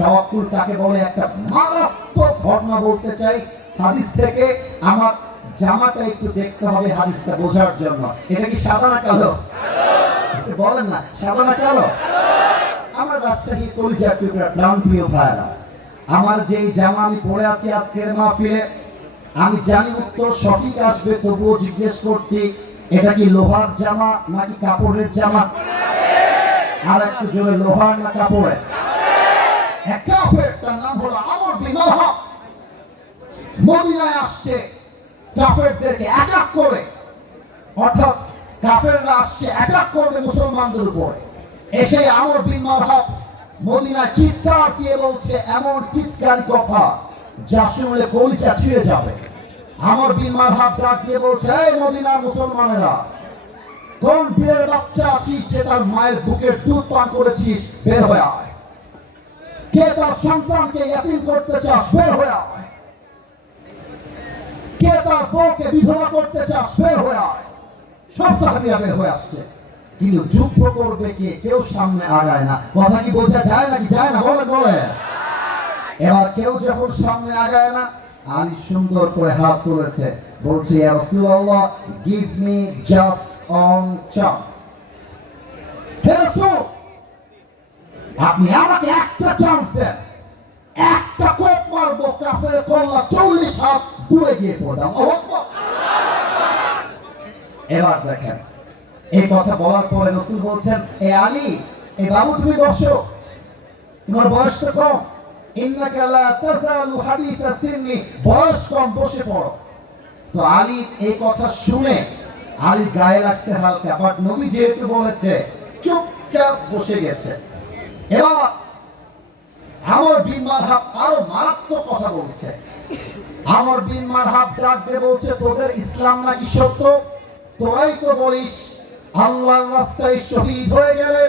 তাওয়াক্কুল কাকে বলে একটা মারাত্মক ঘটনা বলতে চাই হাদিস থেকে। আমার জামাটা একটু দেখতে হবে হাদিসটা বোঝার জন্য। এটা কি সাদা না কালো? বলেন না, সাদা না কালো? আমার রাজশাহী কলিজার টুকরা প্রাণপ্রিয় ভাইরা, আমার যেই জামা আমি পরে আছি আজকের মাহফিলে, আমি জানি উত্তর সঠিক আসবে, তবুও জিজ্ঞেস করছি, এটা কি লোহার জামা নাকি কাপড়ের জামা? আর একটু জোরে, লোহার না কাপড়ের? কাফেরটার নাম হলো আমর বিন ওয়াহাব। মদিনায় আসছে কাফেরদেরকে অ্যাটাক করে, অর্থাৎ কাফেররা আসছে অ্যাটাক করবে মুসলমানদের উপর। এসে আমর বিন ওয়াহাব মদিনায় চিৎকার দিয়ে বলছে এমন চিৎকার কথা যা শুনলে কলিজা ছিঁড়ে যাবে। আমর বিন ওয়াহাব ডাক দিয়ে বলছে, এই মদিনার মুসলমানেরা, কোন বীরের বাচ্চা আছিস যে তার মায়ের বুকের দুধ পান করেছিস? বের হয়ে আয়। কে তার সন্তানকে ইয়াতীম করতে চাস? বের হয়ে আয়। কে তার বউকে বিধবা করতে চাস? বের হয়ে আয়। সব সাহাবীরা বের হয়ে আসছে, কিন্তু যুদ্ধ করবে কে? কেউ সামনে আগায় না। কথা কি বোঝা যায় নাকি যায় না? বলে বলে। এবার কেউ যখন সামনে আগায় না, আলী সুন্দর করে হাত তুলেছে, বলছে, ইয়া রাসূলুল্লাহ, give me just one chance. হে রাসূল, আপনি আমাকে একটা চান্স দেন, একটা কোপ মারবো, কাফের কল্লা 40 হাত দূরে গিয়ে পড়বে। এবার দেখেন, এই কথা বলার পরে রাসূল বলছেন, এ আলী, এ বাবু তুমি বসো, তোমার বয়স তো কম, ইন্নাকা লা তাসালু হাদিতা সিন্নি, বয়স কম, বসে পড়ো। তো আলী এই কথা শুনে আলী গায়ে লাগছে হালকা, বাট নবী যেহেতু বলেছে চুপচাপ বসে গেছে। এবার আমর বিন ওয়াহাব আরো মারাত্মক কথা বলছে। আমর বিন ওয়াহাব ডাক দিয়ে বলছে, তোদের ইসলাম নাকি সত্য? তোরাই তো বলিস আল্লাহর রাস্তায় শহীদ হয়ে গেলে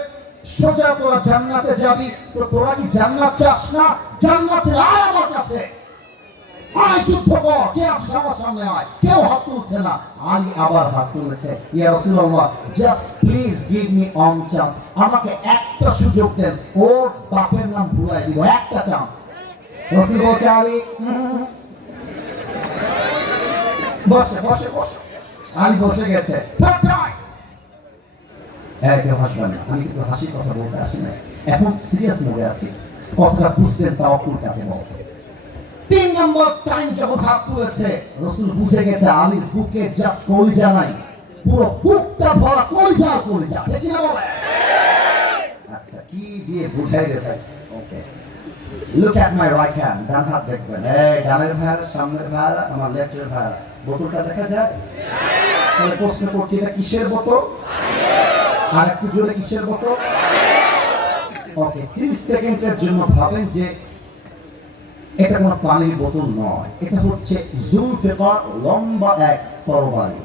সোজা তোরা জান্নাতে যাবি, তো তোরা কি জান্নাত চাস না? জান্নাতে আয় আমার কাছে, আয় যুদ্ধ কর। কে আছে আমার সামনে? আয়। কেউ হাত তুলছে না। আলী আবার হাত তুলেছে, ইয়া রাসূলুল্লাহ, just please give me one chance, আমাকে একটা সুযোগ দেন, ওর বাপের নাম ভুলাই দিব, একটা চান্স। রাসূল বলছে, আলী বসে বসে বসে। আলী বসে গেছে। কেউ হাসবেন না, আমি কিন্তু হাসির কথা বলতে আসি না, এখন সিরিয়াস মোডে আছি। কথাটা বুঝতেন তাওয়াক্কুল কাকে বলে। 3 নম্বর টাইম যখন হাত তুলেছে, রাসূল বুঝে গেছে আলীর বুকে জাস্ট কলিজা নাই, পুরো বুকটা ভরা কলিজা কলিজা। ঠিক না বলে? আচ্ছা, কি দিয়ে বুঝাই রে ভাই? Okay, look at my right hand, ডান হাত দেখবেন। এই ডানের ভাই, সামনের ভাই, আমার লেফটের ভাই, বোতলটা দেখা যায়? তাহলে প্রশ্ন করছি, এটা কিসের বোতল? আর একটু জোরে, কিসের বোতল? ওকে, 30 সেকেন্ডের জন্য ভাবেন যে এটা কোনো পানির বোতল নয়, এটা হচ্ছে জুলফিকার, লম্বা এক তরবারি।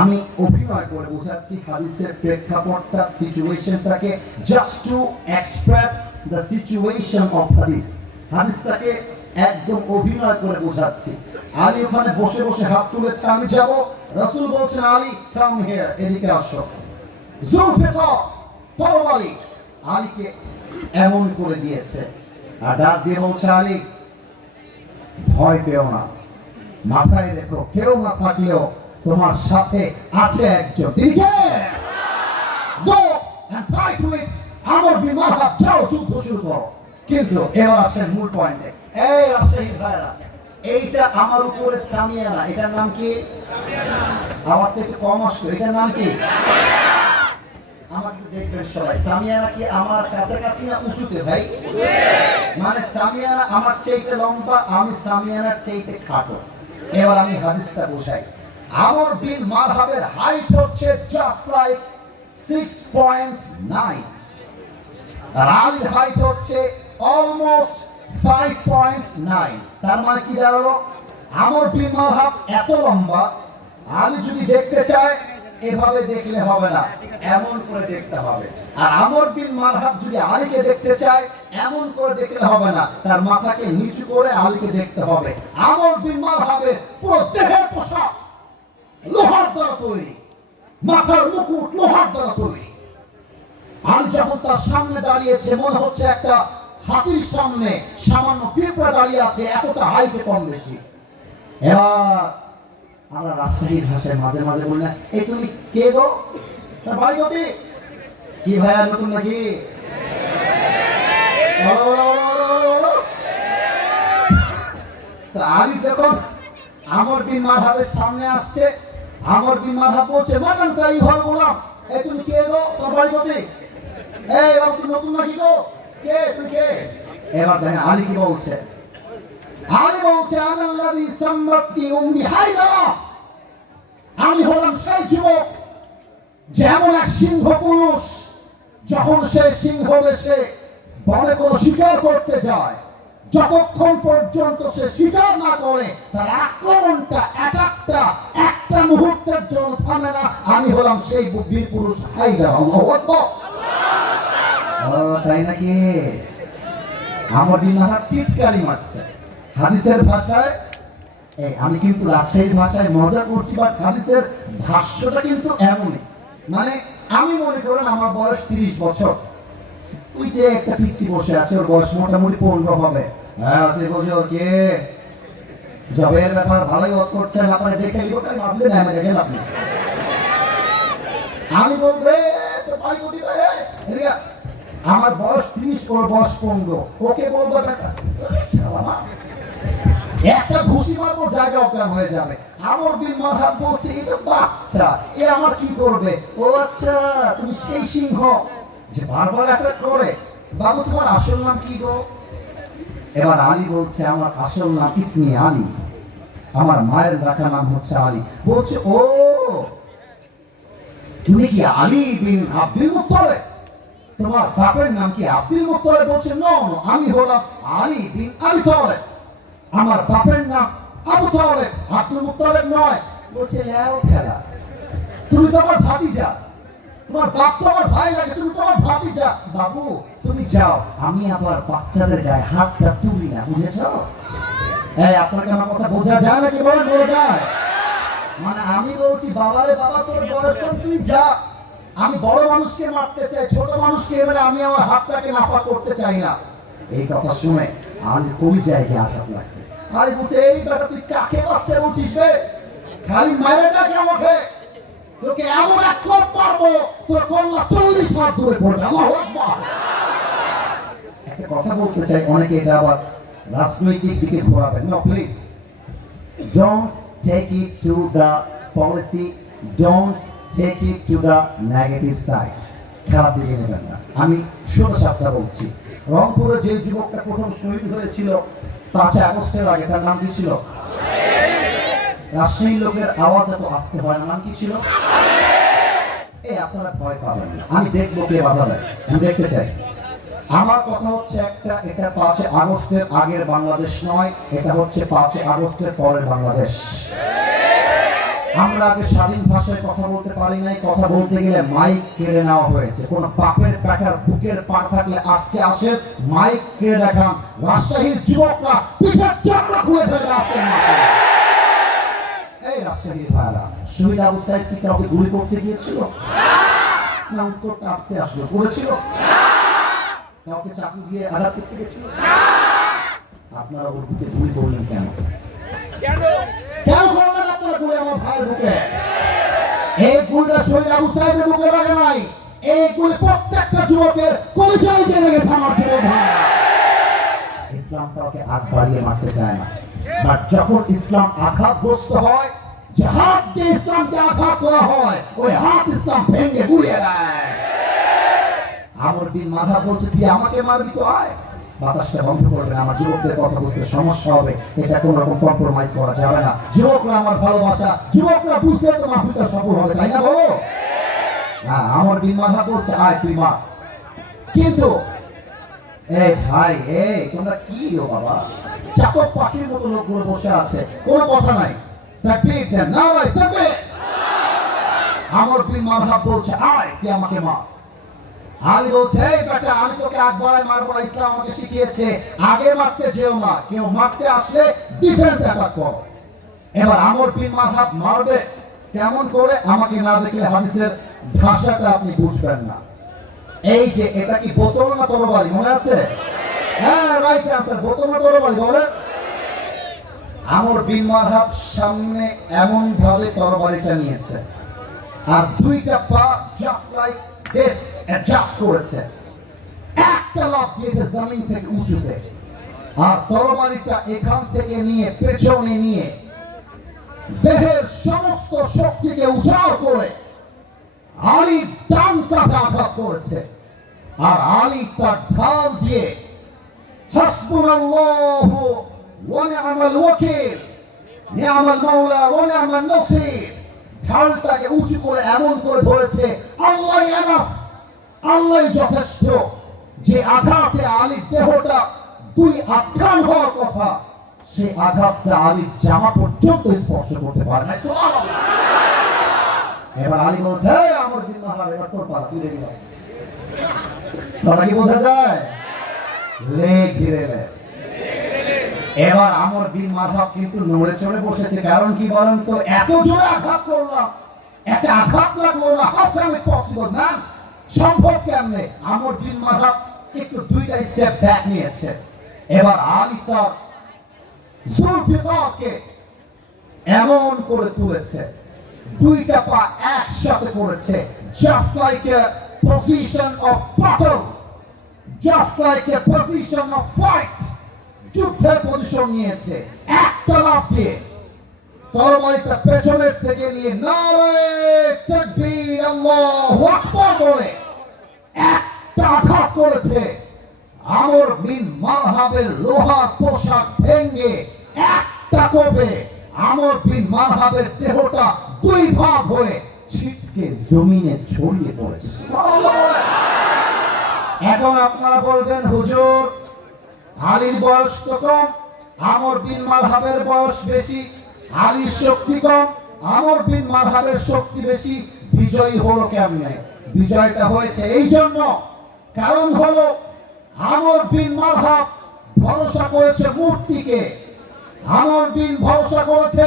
আমি অভিনয় করে বোঝাচ্ছি হাদিসের প্রেক্ষাপটটা, সিচুয়েশনটাকে, just to express the situation of হাদিস। হাদিসটাকে একদম অভিনয় করে বোঝাচ্ছি। আলী ওখানে বসে বসে হাত তুলেছে, আমি যাব। রাসূল বলছেন, আলী কাম হিয়ার, এদিকে আসো। জুলফিকার, তরবারি আলীকে এমন করে দিয়েছে, আর ডাক দিয়ে বলছে, আলী ভয় পেও না, মাথায় রেখো, কেউ না থাকলেও তোমার সাথে আছে একজন। গো এন্ড ট্রাই টু ইট। আমর বিন ওয়াহাব, যাও যুদ্ধ শুরু করো। কিন্তু এবার আসেন মূল পয়েন্টে। এই রাজশাহী ভাইরা, এইটা আমার উপরে সামিয়ানা, এটার নাম কি? আওয়াজটা একটু কম আসলো, এটার নাম কি? আমাকে দেখবেন সবাই, সামিয়ানা কি আমার কাছাকাছি না উঁচুতে ভাই? মানে সামিয়ানা আমার চাইতে লম্বা, আমি সামিয়ানার চাইতে খাটো। এবার আমি হাদিসটা বোঝাই। আমর বিন ওয়াহাবের হাইট হচ্ছে জাস্ট লাইক 6.9, আর আলীর হাইট হচ্ছে অলমোস্ট 5.9। তার মানে কি দাঁড়ালো? আমর বিন ওয়াহাব এত লম্বা, আলী যদি দেখতে চায় এভাবে দেখলে হবে না, এমন করে দেখতে হবে। আর আমর বিন ওয়াহাব যদি আলীকে দেখতে চায় এমন করে দেখলে হবে না, তার মাথাকে নিচু করে আলীকে দেখতে হবে। আমর বিন ওয়াহাবের পুরো দেহের পোশাক লোহার দ্বারা তৈরি, মাথার মুকুট লোহার দ্বারা তৈরি। আলী যখন তার সামনে দাঁড়িয়েছে, মনে হচ্ছে একটা হাতির সামনে সামান্য পিঁপড়া দাঁড়িয়ে আছে, এতটা হাইটে কম বেশি। এবার আমরা রাজশাহীর ভাষায় মাঝে মাঝে বলি না, এই তুমি কে গো? তার বাড়ি যদি কি ভাইয়া নতুন নাকি? আলী যখন আমর বিন মারহাবের সামনে আসছে, আমর বিন মারহাব বলছে মাকান তাই হল বললাম, এই তুমি কে গো? তোমার বাড়ি কোথায়? এই তুমি নতুন নাকি গো? কে তুই কে? এবার দেখেন আলী কি বলছে। আলী বলছে আনাল্লাযী সাম্মাতনি উম্মি হায়দারা, আমি হলাম সেই যুবক যেমন এক সিংহ পুরুষ যখন সে সিংহ বেশে বনে কোনো শিকার করতে যায়, যতক্ষণ পর্যন্ত সে শিকার না করে তার আক্রমণটা একটা মুহূর্তের জন্য থামে না, আমি হলাম সেই বীর পুরুষ হায়দার। আল্লাহু আকবার। তাই নাকি? আমর বিন মারহাব টিটকারি মারছে। হাদিসের ভাষায়, আমি কিন্তু রাজশাহীর ভাষায় মজা করছি, বাট হাদিসের ভাষ্যটা কিন্তু এমনই। মানে আমি মনে করেন আমার বয়স 30 বছর, ওই যে একটা পিচ্ছি বসে আছে, ওর বয়স মোটামুটি 15 হবে। হ্যাঁ আছে বুঝো কে? জবের ব্যাপার ভালোই ওয়াজ করছেন, আপনারা দেখে লোকটা ভাবলে না আমি দেখেন আপনি। আমি বলবে তো ভাই কোথায় রে? এদিকে আমার বয়স 30, ওর বয়স 15, ওকে বলবো টাকা শালা একটা ঘুষি মারবো জায়গা অজ্ঞান হয়ে যাবে। আমর বিন মারহাব বলছে এই তো বাচ্চা, এ আমার কি করবে? ও আচ্ছা, তুমি সেই সিংহ যে বারবার অ্যাটাক করে। বাবু তোমার আসল নাম কি গো? এবার আলী বলছে আমার আসল নাম ইসমি আলী, আমার মায়ের রাখা নাম হচ্ছে আলী। বলছে ও তুমি কি আলী বিন আব্দুল মুত্তালিব? তোমার বাপের নাম কি আব্দুল মুত্তালিব? বলছে নো, আমি হলাম আলী বিন আবি তালেব, আমার বাপের নাম আবু তালেব, আব্দুল মুত্তালিব নয়। বলছে লেও খেলা, তুমি তো আমার ভাতিজা, তোমার বাপ তো আমার ভাই লাগে, তুমি তো আমার ভাতিজা। বাবু তুমি যাও, আমি আবার বাচ্চাদের গায়ে হাতটা তুলি না, বুঝেছো? এই আপনাকে আমার কথা বোঝা যায় নাকি? বলেন বোঝা যায়? মানে আমি বলছি বাবারে বাবা তোর বয়স কম, তুই যা। আমি বড় মানুষকে মারতে চাই, ছোট মানুষকে এবারে আমি আমার হাতটাকে নাপাক করতে চাই না। এই কথা শুনে আলী কলিজায় গিয়ে আঘাত লাগছে। আলী বলছে এই বেটা তুই কাকে বাচ্চা বলছিস বে? খালি মায়ের ডাকে আমাকে, তোকে এমন এক কোপ মারবো তোর কল্লা 40 হাত দূরে পড়বে। আল্লাহু আকবার। একটা কথা বলতে চাই, অনেকে এটা আবার রাজনৈতিক দিকে ঘোরাবেন। No please, don't take it to the policy, don't take it to the negative side, খারাপ দিকে নেবেন না। আমি সোজা সাপটা বলছি, রংপুরে যে যুবকটা প্রথম শহীদ হয়েছিল 5 আগস্টের আগে, তার নাম কি ছিল? রাজশাহীর লোকের আওয়াজ এত আসতে হয় না, নাম কি ছিল? এই আপনারা ভয় পাবেন না, আমি দেখবো কে বাধা দেয়, আমি দেখতে চাই। আমার কথা হচ্ছে একটা, এটা 5 আগস্টের আগের বাংলাদেশ নয়, এটা হচ্ছে 5 আগস্টের পরের বাংলাদেশ। আমরা আগে স্বাধীন ভাষায় কথা বলতে পারি নাই, কথা বলতে গেলে মাইক কেড়ে নেওয়া হয়েছে। কোন বাপের পেটার বুকের পাড় থাকলে আজকে আসে মাইক কেড়ে দেখান, রাজশাহীর যুবকরা পিঠের চামড়া খুলে ফেলে আসতে না। এই রাজশাহীর ভাইরা, শহীদ আবু সাইদ কি কাউকে গুলি করতে গিয়েছিল? না, উত্তরটা আসতে আসলো, করেছিল? কাউকে চাকু দিয়ে আঘাত করতে গিয়েছিল? আপনারা ওর বুকে গুলি করলেন কেন? কেন করলেন আপনারা গুলি আমার ভাইয়ের বুকে? এই গুলিটা শহীদ আবু সাইদের বুকে লাগে নাই, এই গুলি প্রত্যেকটা যুবকের কলিজায় জেনে গেছে আমার যুবক ভাই। ইসলাম কাউকে আঘাত বাড়িয়ে মারতে চায় না, বাট যখন ইসলাম আঘাতগ্রস্ত হয়, যে হাত দিয়ে ইসলামকে আঘাত করা হয়, ওই হাত ইসলাম ভেঙে গুড়িয়ে দেয়। আমর বিন মারহাব বলছে তুই আমাকে মারবি তো আয়। বাতাসটা বন্ধ করবেন, আমার যুবকদের কথা বুঝতে সমস্যা হবে, এটা কোন রকম কম্প্রোমাইজ করা যাবে না। যুবকরা আমার ভালোবাসা, যুবকরা বুঝলে তো মাহফিলটা সফল হবে, তাই না বলো? হ্যাঁ, আমর বিন মারহাব বলছে আয় তুই মার। কিন্তু এই ভাই, এই তোমরা কি দিও বাবা, চাতক পাখির মতো লোকগুলো বসে আছে, কোনো কথা নাই। তাকবীর দেন, নারায়ে তাকবীর। আমর বিন মারহাব বলছে আয় তুই আমাকে মার। আলী বলছে এই বেটা আমি তোকে একবারে মারবো, ইসলাম আমাকে শিখিয়েছে আগে মারতে যেও না, কেউ মারতে আসলে ডিফেন্স অ্যাটাক করো। এবার আমর বিন মারহাব মারবে কেমন করে, আমাকে না দেখলে হাদিসের ভাষাটা আপনি বুঝবেন না। এই যে এটা কি বোতল না তরবারি, মনে আছে? হ্যাঁ, রাইট আনসার। বোতমা তরবারি বলে। আমর বিন মারহাব সামনে এমন ভাবে তরবারিটা নিয়েছে, আর দুইটা পা জাস্ট লাইক দিস অ্যাডজাস্ট করেছে, একটা লাফ দিয়েছে জমিন থেকে উঁচুতে, আর তরবারিটা এখান থেকে নিয়ে পেছনে নিয়ে দেহের সমস্ত শক্তিকে উজাড় করে আলী ডান কাঁধে আঘাত করেছে। আর আলী তার ঢাল দিয়ে হাসবুনাল্লাহু ওয়া নি'মাল ওয়াকিল, নি'মাল মাওলা ওয়া নি'মান নাসির, ঢালটাকে উঁচু করে এমন করে ধরেছে, আল্লাহই এনাফ, আল্লাহই যথেষ্ট। যে আঘাতে আলীর দেহটা দুই আটখান হওয়ার কথা, সেই আঘাতটা আলীর জামা পর্যন্ত স্পর্শ করতে পারে না। সুবহানাল্লাহ। এবার আলী বলছে, আমর বিন মারহাব, এবার তোর পালা, তুই রেডি হ। কথা কি বোঝা যায়? লে ঘিরে লে। এবার আমর বিন মারহাব কিন্তু নড়ে চড়ে বসেছে। কারণ কি বলেন তো? এত জোরে আঘাত করলাম, একটা আঘাত লাগলো না, how can it possible man? সম্ভব কেমনে? আমর বিন মারহাব একটু দুইটা স্টেপ ব্যাক নিয়েছে। এবার আলী তার জুলফিকারকে এমন করে তুলেছে, দুইটা পা একসাথে করেছে, just like a position of battle, just like a position of fight, যুদ্ধের পজিশন নিয়েছে। একটা লাফ দিয়ে তরবারিটা পেছনের থেকে নিয়ে নারে তাকবীর, আল্লাহু আকবার বলে একটা আঘাত করেছে। আমর বিন মারহাবের লোহার পোশাক ভেঙে একটা কোপে আমর বিন মারহাবের দেহটা দুই ভাগ হয়ে ছিটকে জমিনে ছড়িয়ে পড়েছে। এখন আপনারা বলবেন, হুজুর আলীর বয়স তো কম, আমর বিন মারহাবের বয়স বেশি, আলীর শক্তি কম, আমর বিন মারহাবের শক্তি বেশি, বিজয়ী হলো কেমনে? বিজয়টা হয়েছে এই জন্য, কারণ হলো আমর বিন মারহাব ভরসা করেছে মূর্তিকে, আমর বিন ভরসা করেছে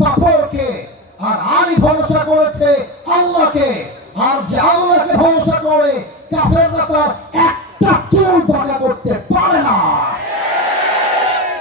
পাথরকে, আর আলী ভরসা করেছে আল্লাহকে। আর যে আল্লাহকে ভরসা করে, কাফেররা তার একটা চুল বাঁকা করতে পারে না।